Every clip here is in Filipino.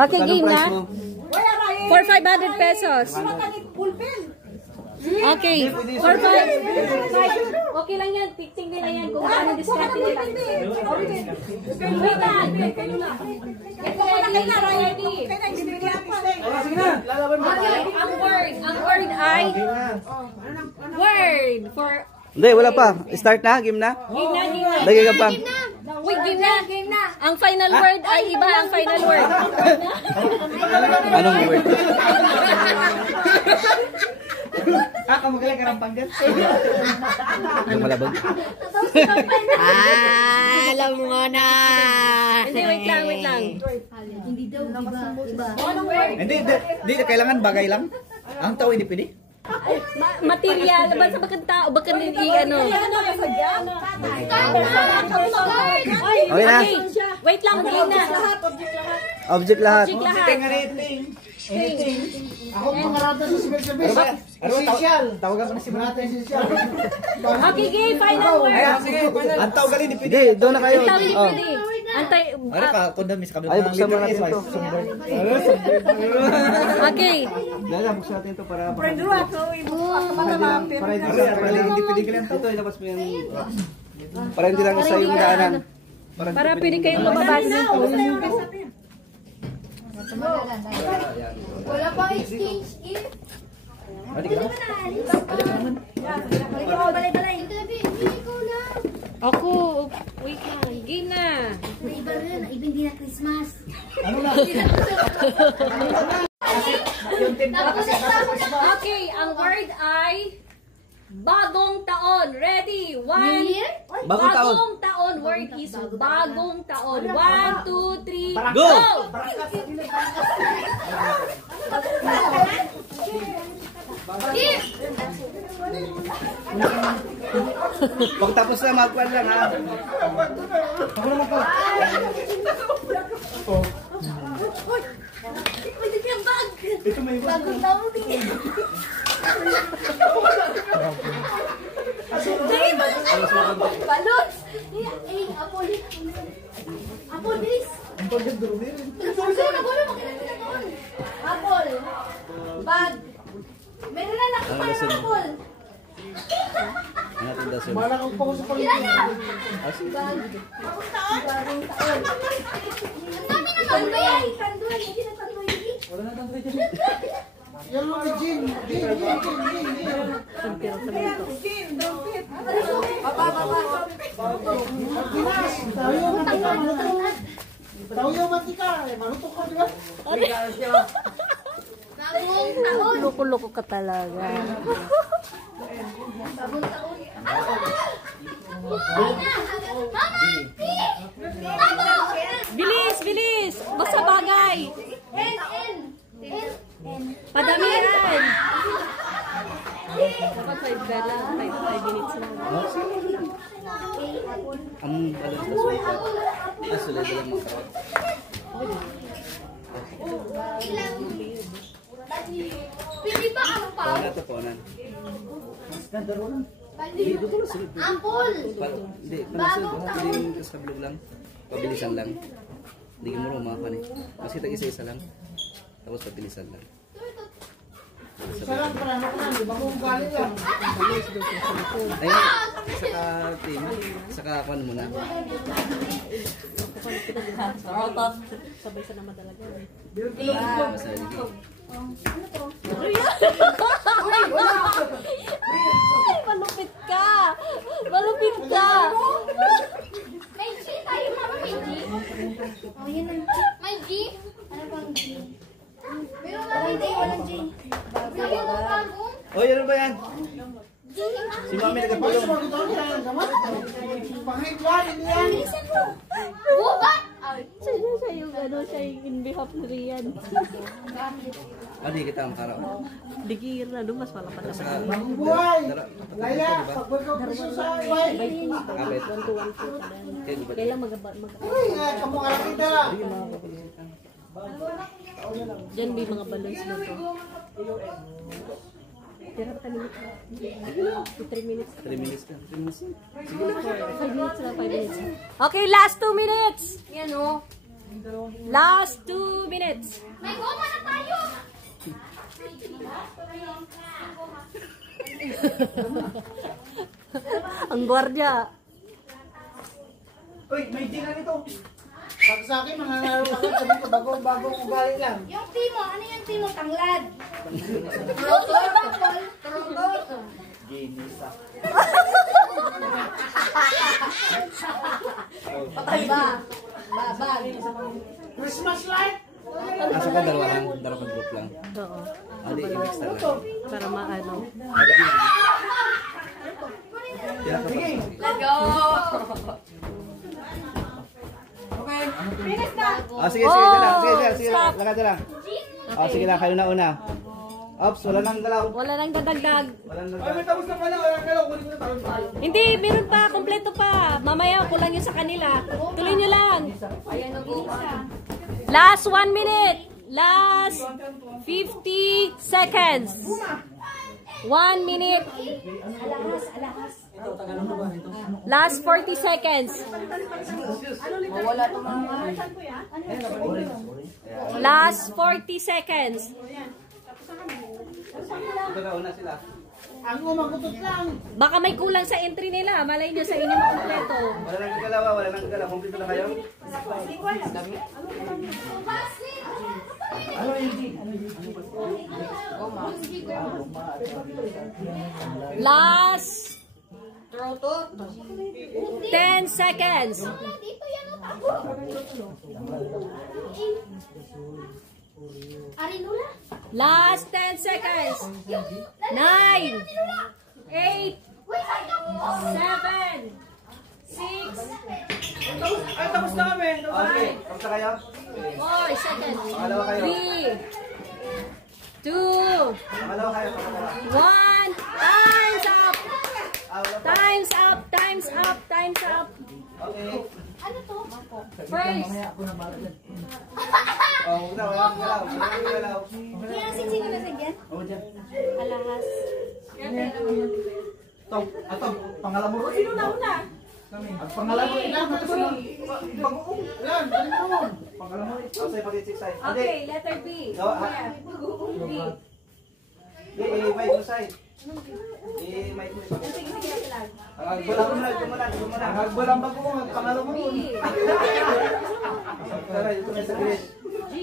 Okay, game na. For 500 pesos. Okay. For 5. Okay lang yan. Tingnan na yan kung ano discount nila. Wait lang. Ang word ay word for... Hindi, wala pa. Start na? Game na? Game na. Lagi ka pa. Wait, game na. Ang final word ay iba ang final word. Anong word? Kamagaling ka ng panggan. Yung malabag. Alam mo na. Hindi, wait lang. Hindi daw, iba. Hindi, kailangan bagay lang. Ang tao hindi pwede. Material, ba sa bakang tao, baka nili, ano. Okay na. Wait lang, game na. Object lahat. Ako pangarata sa essential. Tawagan ko na si Manata essential. Okay, game, final word. Ang tao galing hindi pwede. Hindi, doon na kayo. Antay, Ano ka, kung dami sa kabila. Ay, buksan mo natin ito. okay. Lala, buksan natin ito para... Para hindi pwede galing. Ito, ilabas mo yung... Para hindi lang isa yung daanan. Para pwede kayong mababas. Wala pang exchange gift. Balay. Ikaw lang. Ako, wait lang, game na. Iba rin, iba hindi na Christmas. Okay, ang word ay bagong taon. Ready? One. Bagong taon. Word is bagong taon. 1, 2, 3, Go! Pagtapos na, magkuhan lang ha. Ako naman po. Pwede kang bag. Ito may Bagong taon eh. Balot! Eh, apple. Apple, bilis. Apple. Bag. Meron na nakita ng apple. malakang pa ko sa Ilan na? pag... Bagong taon? Bagong taon. Ang dami na tandoy. Tandoy. Hindi na tandoy. Wala na tandoy dyan. Yan mo ni Jin. Tayo matika. Malutok ka diba? Bagong taon. Loko-loko ka talaga. Bagong taon. Mama! Tama! Bilis! Basta bagay. N. Padamihan. Dapat 5 lang. 5 minutes lang. Ang balance na sulit. Sulay lang mga kawat. Pili ba ang pao? Paunan ito, paunan. Apple. Hindi, panasunod. Piling ka sa kabilog lang. Pabilisan lang. Hindi ka mo rumakan eh. Mas kita isa-isa lang. Tapos pabilisan lang. Sarang para naman. Bagong galing lang. Ayun, saka team. Saka kuhan muna. Sabay sa naman talaga. Masali. Ay, malupit ka! Malupit ka! May G tayo, mama. May G. Oh, yan ang G. May G? Ano bang G? Meron nga rin G. Walang G. Sabi mo bagong? Oh, yan ba yan? G. Si Mami nagpulong. Pangitwarin yan. Bilisan mo. Bubat! Siya yung in behalf ni Rian. Di kita ang karaw. Digir na doon, mas malapad na Saka, Buhay! Laya! Pagwagaw ko sa iway! kapit. Kailan mag- Uy! Kamu nga lang kita! Diyan may mga balance na to. Tira pa minutes. 3 minutes. 3 minutes ka. 3 minutes. 5 minutes lang, 5 minutes. Okay, last 2 minutes! Yan o. Last 2 minutes. May goma na tayo! Ang gwardiya. Uy, may din na nito. Pag sa akin, mga laro ka lang, sabi ko, bagong ugali lang. Yung timo, ano yung timo? Tanglad. Trotol. Patay ba? Babag. Christmas light! Asa ka dalawa lang, dalawa group lang. Oo. Adi, i-mix na lang. Para maano. Sige. Let's go! Sige, stop. lakad na lang. Sige lang, kayo na una. Ops, wala nang galaw. Wala nang dadagdag. Wala nang Ay, may tapos na pala. Wala ka lang. Kunin ko na tayo. Hindi, meron pa. Kompleto pa. Mamaya, kulang yun sa kanila. Tuloy nyo lang. Last 1 minute. Last 50 seconds. 1 minute. Last 40 seconds. Last 40 seconds. Ito na una sila. Ang umagutot lang. Baka may kulang sa entry nila. Malay nyo sa inyo makompleto. Wala nang galaw, wala nang galaw. Kompleto na kayo. Ano yung din? Last 10 seconds. Dito yan o tako. Arinula? Last 10 seconds. 9, 8, Wait, ay ka mo! 7, 6, Ay, tapos na kami. Okay, tapos na kayo? 4 seconds. Pangalawa kayo. 3, 2, Pangalawa kayo, pangalawa. 1. Time's up. Wala pa. Time's up. Time's up. Time's up. Okay. Ano to? First. Wala nang galaw. Wala nang galaw. Kaya sing na sa dyan? Oh, dyan. Alahas. Ito, pangalawa mo. Sino na una? Ang pangalawa mo. Ilan? Bagoong. Ilan? Pangalawa mo. Outside, pag-inside. Okay, letter B. B. Mic mo side. Mic mo side. Wala mo na, ito mo na. Nagbalang bagoong. Ang pangalawa mo. B. Tara, ito na sa gilid. G.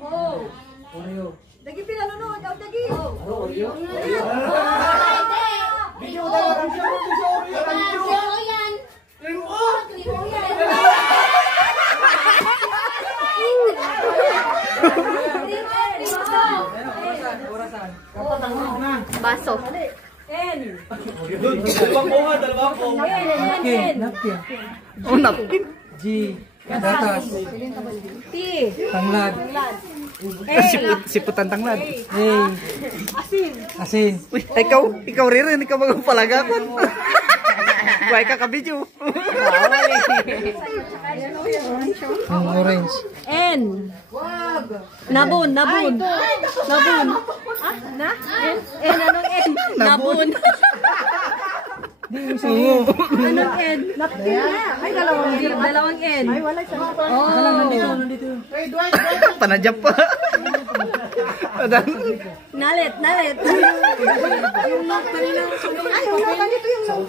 O. Dagi pinanonood, daw dagi. Video na lang siya. Sorry. Zero yan. Pero Zero yan. Baso. N. dalawang bunga, dalawang bunga. N. Oh, napkin. G. Gatas. T. Tanglad. Siputan tanglad. A. Asin. Uy, ikaw rin, ikaw magpalagakon. Kuhay ka kabidyo. Ang orange. N. Nabun. Nabun. Ah, na? N. Anong N? Nabun. Anong N? Ay, dalawang N. Ay, wala siya. Oh. Nandito. Hey, Dwight. Panajap pa. Nalit. Yung note kanina. Ay, yung note kanito yung note.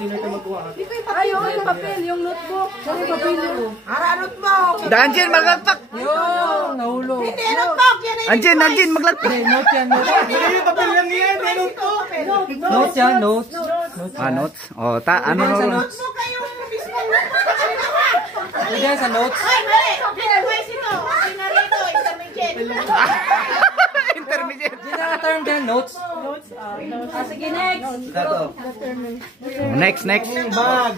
Ay, yung papel, yung notebook. Yung papel yung. Aranot mo. Anjin, maglagpak. Yung nahulog. Hindi, notebook. Yan ay. Anjin, maglagpak. Note yan, note. Yung papel lang yan. Meron to. Note yan, note. Notes? Oh, ano Lagyan sa no? notes. Notebook kayo mismo. Notebook. Lagyan sa notes. Ay, mali. Pinagwais ito. Sinarito. Intermediate. Intermediate. General term din, notes. Sige, next. Dato. Next. Bag.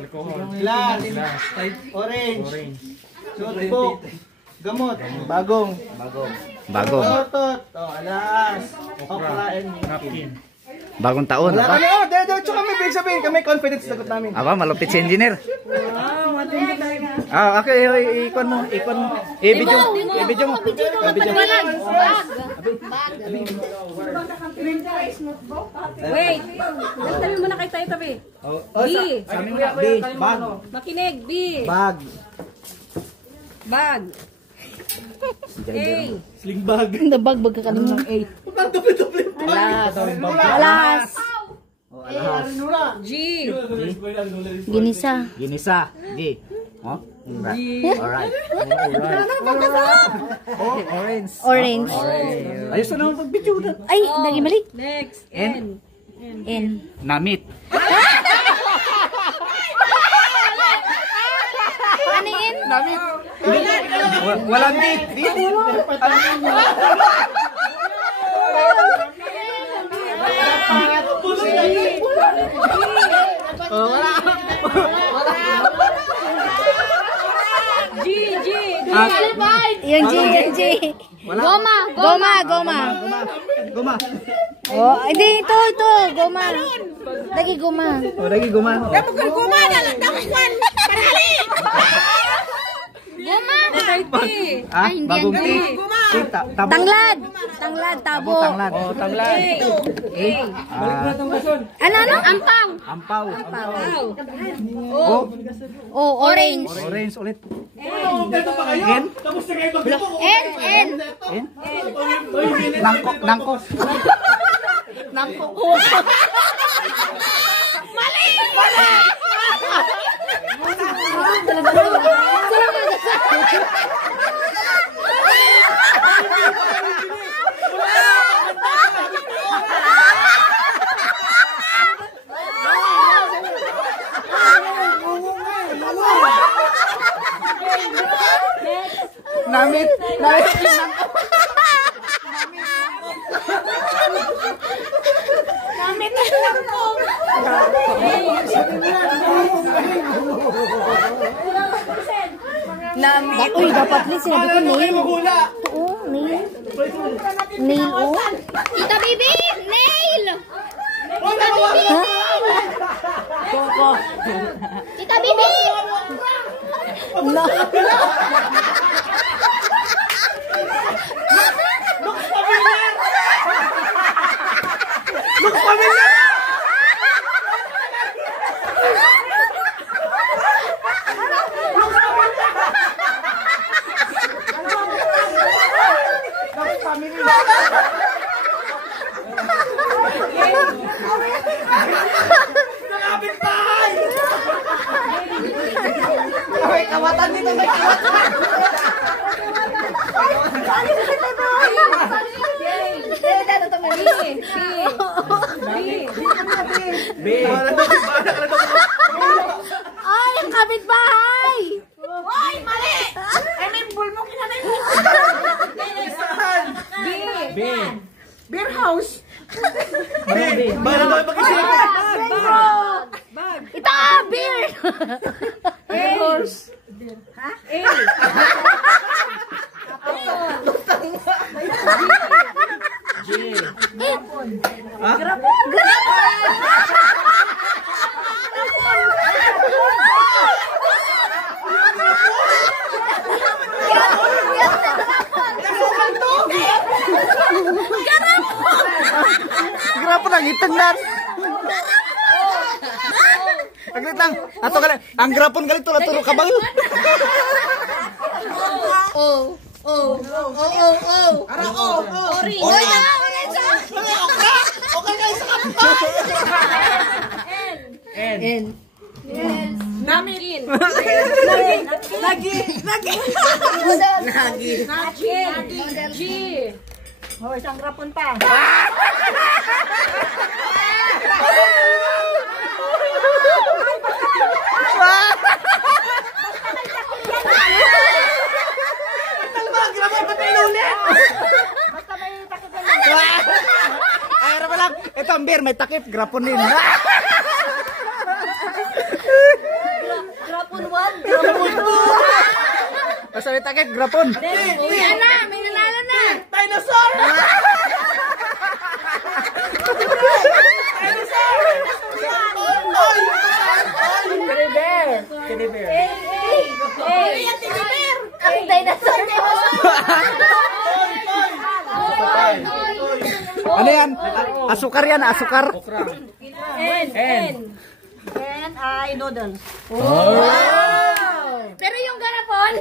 Alcohol. Glass. Orange. Notebook. Gamot. Bagong. Bago. Tortot. Alas. Okra and napkin. Bagong taon, Wala aba. kami. Diretso kami. Big sabihin. Kami confidence sagot namin. Aba, malupit si engineer. Okay, ikon mo. I-video mo. I-video mo. Wait. Tabi muna kay tayo tabi. B. Bag. Makinig. B. Bag. Bag. A. Sling bag. Bag ka kanina. Alas. G. Ginisa. Ginisa. G. Oh? Alright. Oh, orange. Orange. Ayos na naman pag-video na. Ay, lagi mali. Next. N. N. Namit. Ano yun? Namit. Walang meat. G. G. Yung G. Goma. Guma. Oh, hindi, ito. Goma. Lagi goma. Oh, lagi guma. Ah, bagong tea. Tabo. Tanglad, tabo. Tanglad. Oh, tanglad. Ano? Ampaw. Ampaw. O. Oh, orange. Orange ulit. N. Nangko. Namit. Uy, dapat ni sinabi ko nail. Oo, nail. Nail, oh. Tita Bibi, nail! Tita Bibi! Ay, ang kapitbahay! Ay, mali! Beer house. Bala daw pag-isip. Ito, beer! A. Grapo lang itengdan. Aglit lang. Ato kali. Ang grapon gali to turo kabang. N. Namin. G. Oh, isang rapon pa. Ay, ra lang. Ito ang beer may takip graponin. Rapon 1. Basta may takip grapon. Yan na, may nanalo na. Dinosaur. Teddy bear. Ang dinosaur. Ano yan? Asukar yan, asukar. N. Pero yung garapon.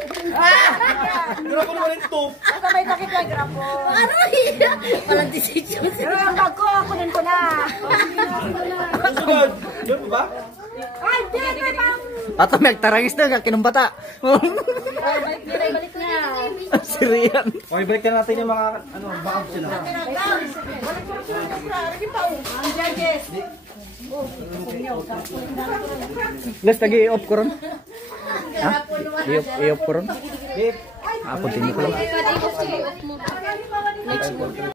Garapon naman ito. Basta may takip lang garapon. Ano yun? Walang decision. Pero yung bag ko, kunin ko na. Sunod. Doon pa ba? Ay, dyan, may pang. Ato may tarangis na, kinong bata. Balik na. Si Rian. Okay, balik na natin yung mga, ano, backup sila. Les, lagi i-off ko ron. Ha? I-off ko ron. Ah, continue ko lang. Next